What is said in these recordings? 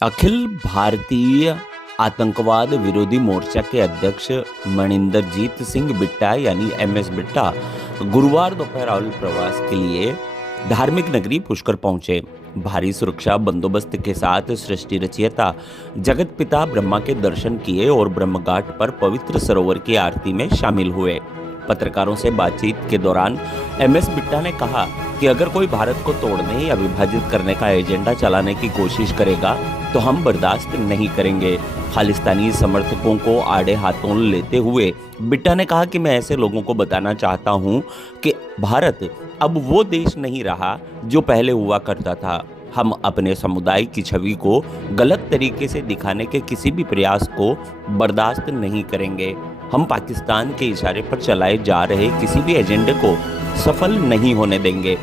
अखिल भारतीय आतंकवाद विरोधी मोर्चा के अध्यक्ष मणिंदरजीत सिंह बिट्टा यानी एमएस बिट्टा गुरुवार दोपहर राहुल प्रवास के लिए धार्मिक नगरी पुष्कर पहुंचे। भारी सुरक्षा बंदोबस्त के साथ सृष्टि रचयिता जगत पिता ब्रह्मा के दर्शन किए और ब्रह्मघाट पर पवित्र सरोवर की आरती में शामिल हुए। पत्रकारों से बातचीत के दौरान एमएस बिट्टा ने कहा कि अगर कोई भारत को तोड़ने या विभाजित करने का एजेंडा चलाने की कोशिश करेगा तो हम बर्दाश्त नहीं करेंगे। खालिस्तानी समर्थकों को आड़े हाथों लेते हुए बिट्टा ने कहा कि मैं ऐसे लोगों को बताना चाहता हूं कि भारत अब वो देश नहीं रहा जो पहले हुआ करता था। हम अपने समुदाय की छवि को गलत तरीके से दिखाने के किसी भी प्रयास को बर्दाश्त नहीं करेंगे। हम पाकिस्तान के इशारे पर चलाए जा रहे किसी भी एजेंडे को सफल नहीं होने देंगे।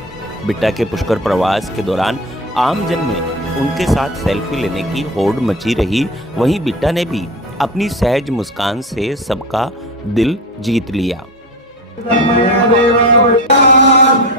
बिट्टा के पुष्कर प्रवास के दौरान आम जन में उनके साथ सेल्फी लेने की होड़ मची रही। वहीं बिट्टा ने भी अपनी सहज मुस्कान से सबका दिल जीत लिया।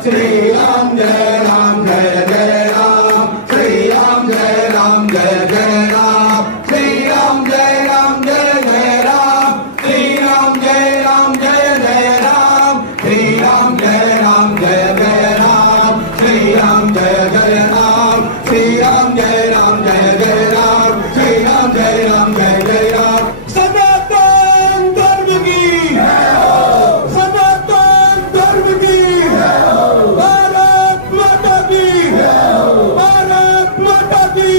श्री राम जय राम जय जय राम, श्री राम जय राम जय जय राम, श्री राम जय राम जय जय राम, श्री राम जय राम जय जय राम, श्री राम जय राम जय जय राम, श्री राम जय जय राम, श्री राम जय राम जय जय राम, श्री राम जय राम जय जय राम। सनातन धर्म की, सनातन धर्म की, भारत माता की, भारत माता की,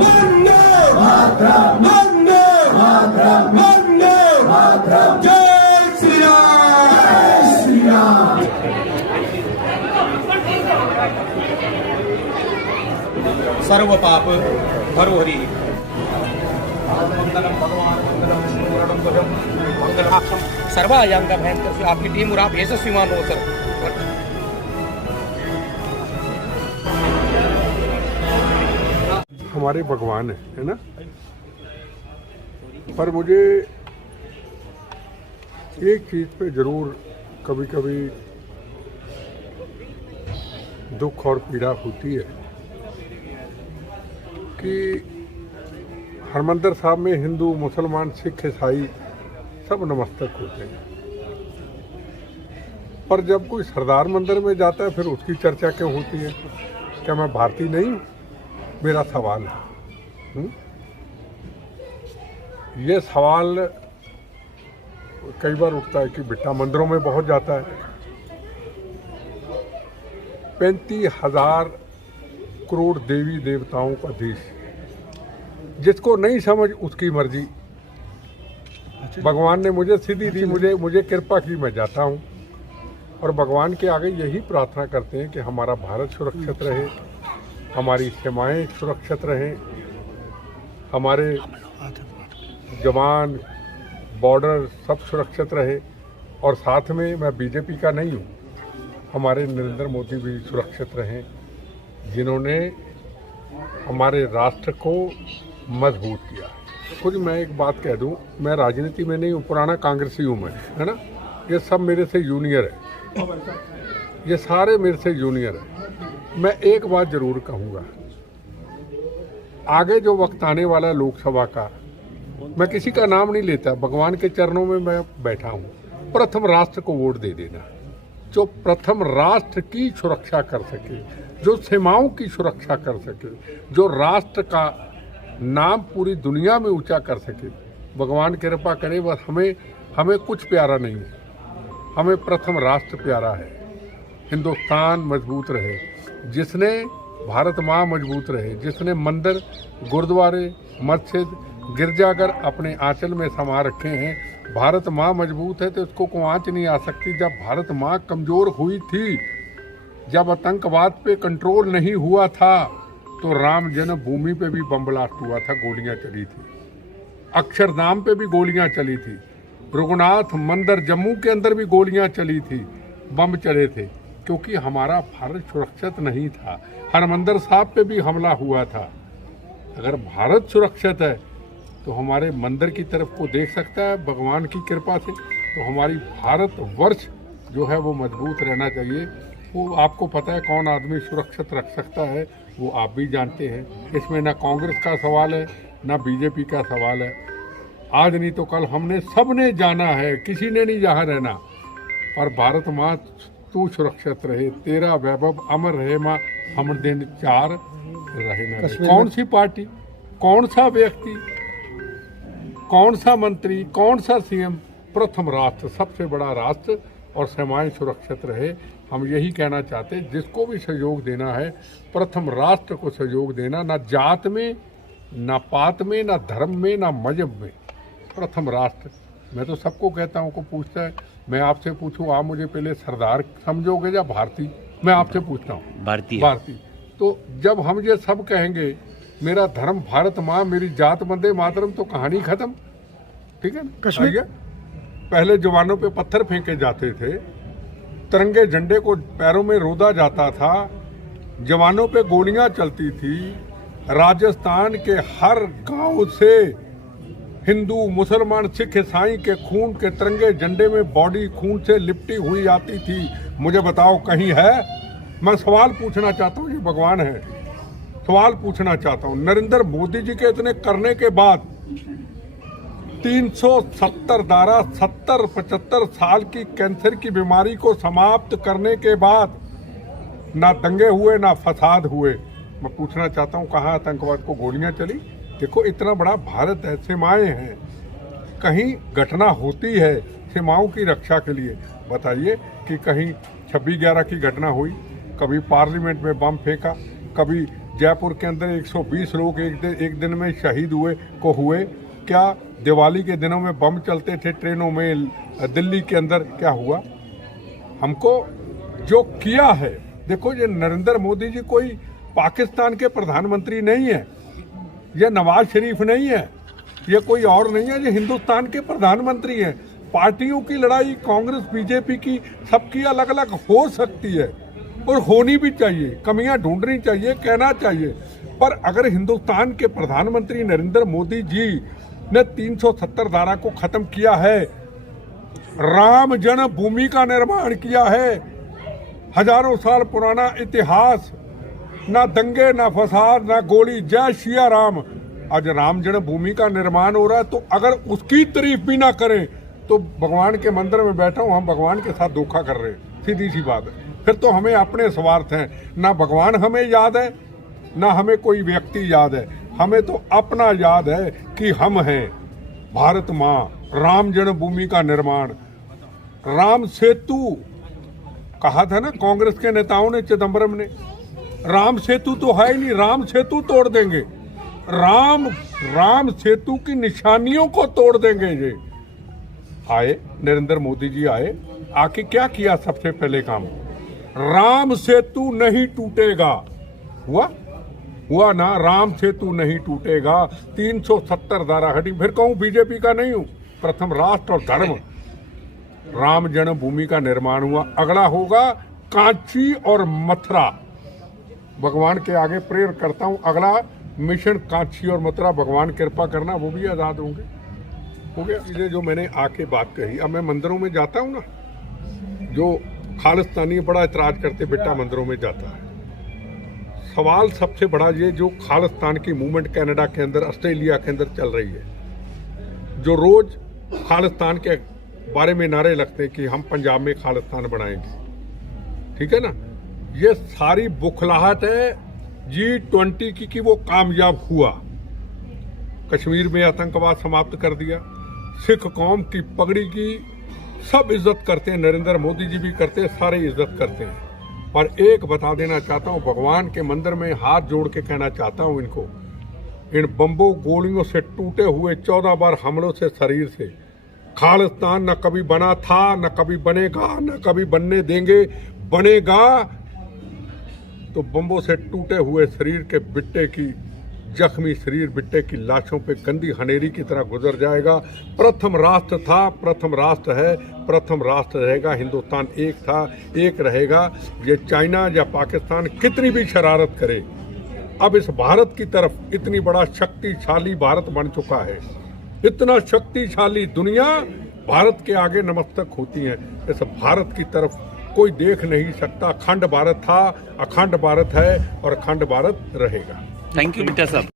वंदे मातरम, वंदे मातरम, वंदे मातरम, जय श्री राम, जय श्री राम। सर्व पाप हरोहरि, मंगलम भगवान, मंगलम पूर्णम भजम, मंगलाक्षम सर्वायांग भयंकर से आपकी टीम और आप यशस्वीमान हो सर। हमारे भगवान है ना, पर मुझे एक चीज पे जरूर कभी कभी दुख और पीड़ा होती है कि हरमंदिर साहब में हिंदू, मुसलमान, सिख, ईसाई सब नमस्तक होते हैं, पर जब कोई सरदार मंदिर में जाता है फिर उसकी चर्चा क्यों होती है? क्या मैं भारतीय नहीं हूँ? मेरा सवाल है। ये सवाल कई बार उठता है कि बिट्टा मंदिरों में बहुत जाता है। 35,000 करोड़ देवी देवताओं का देश, जिसको नहीं समझ उसकी मर्जी। भगवान ने मुझे सीधी दी, मुझे कृपा की, मैं जाता हूँ और भगवान के आगे यही प्रार्थना करते हैं कि हमारा भारत सुरक्षित रहे, हमारी सीमाएं सुरक्षित रहें, हमारे जवान, बॉर्डर सब सुरक्षित रहे। और साथ में मैं बीजेपी का नहीं हूँ, हमारे नरेंद्र मोदी भी सुरक्षित रहें, जिन्होंने हमारे राष्ट्र को मजबूत किया। खुद मैं एक बात कह दूं, मैं राजनीति में नहीं हूँ, पुराना कांग्रेसी हूँ मैं, है ना। ये सब मेरे से जूनियर है, ये सारे मेरे से जूनियर है। मैं एक बात जरूर कहूँगा, आगे जो वक्त आने वाला लोकसभा का, मैं किसी का नाम नहीं लेता, भगवान के चरणों में मैं बैठा हूँ। प्रथम राष्ट्र को वोट दे देना, जो प्रथम राष्ट्र की सुरक्षा कर सके, जो सीमाओं की सुरक्षा कर सके, जो राष्ट्र का नाम पूरी दुनिया में ऊंचा कर सके। भगवान कृपा करे, बस हमें कुछ प्यारा नहीं है, हमें प्रथम राष्ट्र प्यारा है। हिंदुस्तान मजबूत रहे, जिसने भारत माँ मजबूत रहे, जिसने मंदिर, गुरुद्वारे, मस्जिद, गिरजाघर अपने आंचल में समा रखे हैं। भारत माँ मजबूत है तो उसको कोई आंच नहीं आ सकती। जब भारत माँ कमजोर हुई थी, जब आतंकवाद पे कंट्रोल नहीं हुआ था, तो राम जन्मभूमि पे भी बम ब्लास्ट हुआ था, गोलियां चली थी। अक्षरधाम पे भी गोलियां चली थी, रघुनाथ मंदिर जम्मू के अंदर भी गोलियां चली थी, बम चले थे, क्योंकि हमारा भारत सुरक्षित नहीं था। हरमंदिर साहब पे भी हमला हुआ था। अगर भारत सुरक्षित है तो हमारे मंदिर की तरफ को देख सकता है भगवान की कृपा से। तो हमारी भारत वर्ष जो है वो मजबूत रहना चाहिए। वो आपको पता है कौन आदमी सुरक्षित रख सकता है, वो आप भी जानते हैं। इसमें ना कांग्रेस का सवाल है ना बीजेपी का सवाल है। आज नहीं तो कल हमने सबने जाना है, किसी ने नहीं जहाँ रहना। और भारत माँ तू सुरक्षित रहे, तेरा वैभव अमर रहे माँ, हम दिन चार रहे ना रहे। कौन सी पार्टी, कौन सा व्यक्ति, कौन सा मंत्री, कौन सा सीएम, प्रथम राष्ट्र, सबसे बड़ा राष्ट्र और सीमाएं सुरक्षित रहे। हम यही कहना चाहते हैं, जिसको भी सहयोग देना है प्रथम राष्ट्र को सहयोग देना, ना जात में, ना पात में, ना धर्म में, ना मजहब में, प्रथम राष्ट्र। मैं तो सबको कहता हूँ, को पूछता है, मैं आपसे पूछूं, आप मुझे पहले सरदार समझोगे या भारतीय? मैं आपसे पूछता हूँ भारतीय। तो जब हम ये सब कहेंगे मेरा धर्म भारत माँ, मेरी जात वंदे मातरम, तो कहानी खत्म। ठीक है ना? कश्मीर पहले जवानों पे पत्थर फेंके जाते थे, तिरंगे झंडे को पैरों में रोदा जाता था, जवानों पे गोलियां चलती थी। राजस्थान के हर गांव से हिंदू, मुसलमान, सिख, ईसाई के खून के तिरंगे झंडे में बॉडी खून से लिपटी हुई आती थी। मुझे बताओ कहीं है? मैं सवाल पूछना चाहता हूँ, ये भगवान है, सवाल पूछना चाहता हूँ। नरेंद्र मोदी जी के इतने करने के बाद 370 धारा, 70-75 साल की कैंसर की बीमारी को समाप्त करने के बाद ना दंगे हुए ना फसाद हुए। मैं पूछना चाहता हूँ, कहाँ आतंकवाद को गोलियां चली? देखो इतना बड़ा भारत है, सीमाएं हैं, कहीं घटना होती है सीमाओं की रक्षा के लिए। बताइए कि कहीं 26/11 की घटना हुई, कभी पार्लियामेंट में बम फेंका, कभी जयपुर के अंदर 120 लोग एक दिन में शहीद हुए क्या? दिवाली के दिनों में बम चलते थे ट्रेनों में, दिल्ली के अंदर क्या हुआ? हमको जो किया है, देखो ये नरेंद्र मोदी जी कोई पाकिस्तान के प्रधानमंत्री नहीं है, ये नवाज शरीफ नहीं है, ये कोई और नहीं है, ये हिंदुस्तान के प्रधानमंत्री हैं। पार्टियों की लड़ाई कांग्रेस बीजेपी की सबकी अलग अलग हो सकती है और होनी भी चाहिए, कमियां ढूंढनी चाहिए, कहना चाहिए, पर अगर हिंदुस्तान के प्रधानमंत्री नरेंद्र मोदी जी ने 370 धारा को खत्म किया है, राम जन्मभूमि का निर्माण किया है, हजारों साल पुराना इतिहास, ना दंगे ना फसाद ना गोली, जय सिया राम। आज राम जन्मभूमि का निर्माण हो रहा है, तो अगर उसकी तारीफ भी ना करें तो भगवान के मंदिर में बैठा हूं, हम भगवान के साथ धोखा कर रहे हैं, सीधी सी बात है। फिर तो हमें अपने स्वार्थ हैं, ना भगवान हमें याद है ना हमें कोई व्यक्ति याद है, हमें तो अपना याद है कि हम हैं भारत माँ। राम जन्मभूमि का निर्माण, राम सेतु कहा था ना कांग्रेस के नेताओं ने, चिदम्बरम ने, राम सेतु तो है ही नहीं, राम सेतु तोड़ देंगे, राम सेतु की निशानियों को तोड़ देंगे। ये आए नरेंद्र मोदी जी आके क्या किया? सबसे पहले काम, राम सेतु नहीं टूटेगा, हुआ ना, राम सेतु नहीं टूटेगा, 370 धारा हटी। फिर कहूं बीजेपी का नहीं हूं, प्रथम राष्ट्र और धर्म, राम जन्मभूमि का निर्माण हुआ। अगला होगा कांची और मथुरा, भगवान के आगे प्रेयर करता हूं, अगला मिशन कांची और मथुरा, भगवान कृपा करना वो भी आजाद होंगे। हो गया ये जो मैंने आके बात कही। अब मैं मंदिरों में जाता हूं ना, जो खालिस्तानी बड़ा इतराज करते बेटा मंदिरों में जाता है। सवाल सबसे बड़ा ये, जो खालिस्तान की मूवमेंट कनाडा के अंदर, ऑस्ट्रेलिया के अंदर चल रही है, जो रोज खालिस्तान के बारे में नारे लगते हैं कि हम पंजाब में खालिस्तान बनाएंगे, ठीक है ना, ये सारी बुखलाहट है G20 की वो कामयाब हुआ। कश्मीर में आतंकवाद समाप्त कर दिया, सिख कौम की पगड़ी की सब इज्जत करते हैं, नरेंद्र मोदी जी भी करते हैं, सारे इज्जत करते हैं। पर एक बता देना चाहता हूँ, भगवान के मंदिर में हाथ जोड़ के कहना चाहता हूँ इनको, इन बम्बों गोलियों से टूटे हुए 14 बार हमलों से शरीर से, खालिस्तान न कभी बना था, न कभी बनेगा, न कभी बनने देंगे, बनेगा तो बम्बों से टूटे हुए शरीर के बिट्टे की, जख्मी शरीर बिट्टे की लाशों पे गंदी हनेरी की तरह गुजर जाएगा। प्रथम राष्ट्र था, प्रथम राष्ट्र है, प्रथम राष्ट्र रहेगा। हिंदुस्तान एक था, एक रहेगा। ये चाइना या पाकिस्तान कितनी भी शरारत करे, अब इस भारत की तरफ इतनी बड़ा शक्तिशाली भारत बन चुका है, इतना शक्तिशाली दुनिया भारत के आगे नमस्तक होती है। इस भारत की तरफ कोई देख नहीं सकता। अखंड भारत था, अखंड भारत है और अखंड भारत रहेगा। थैंक यू बेटा साहब।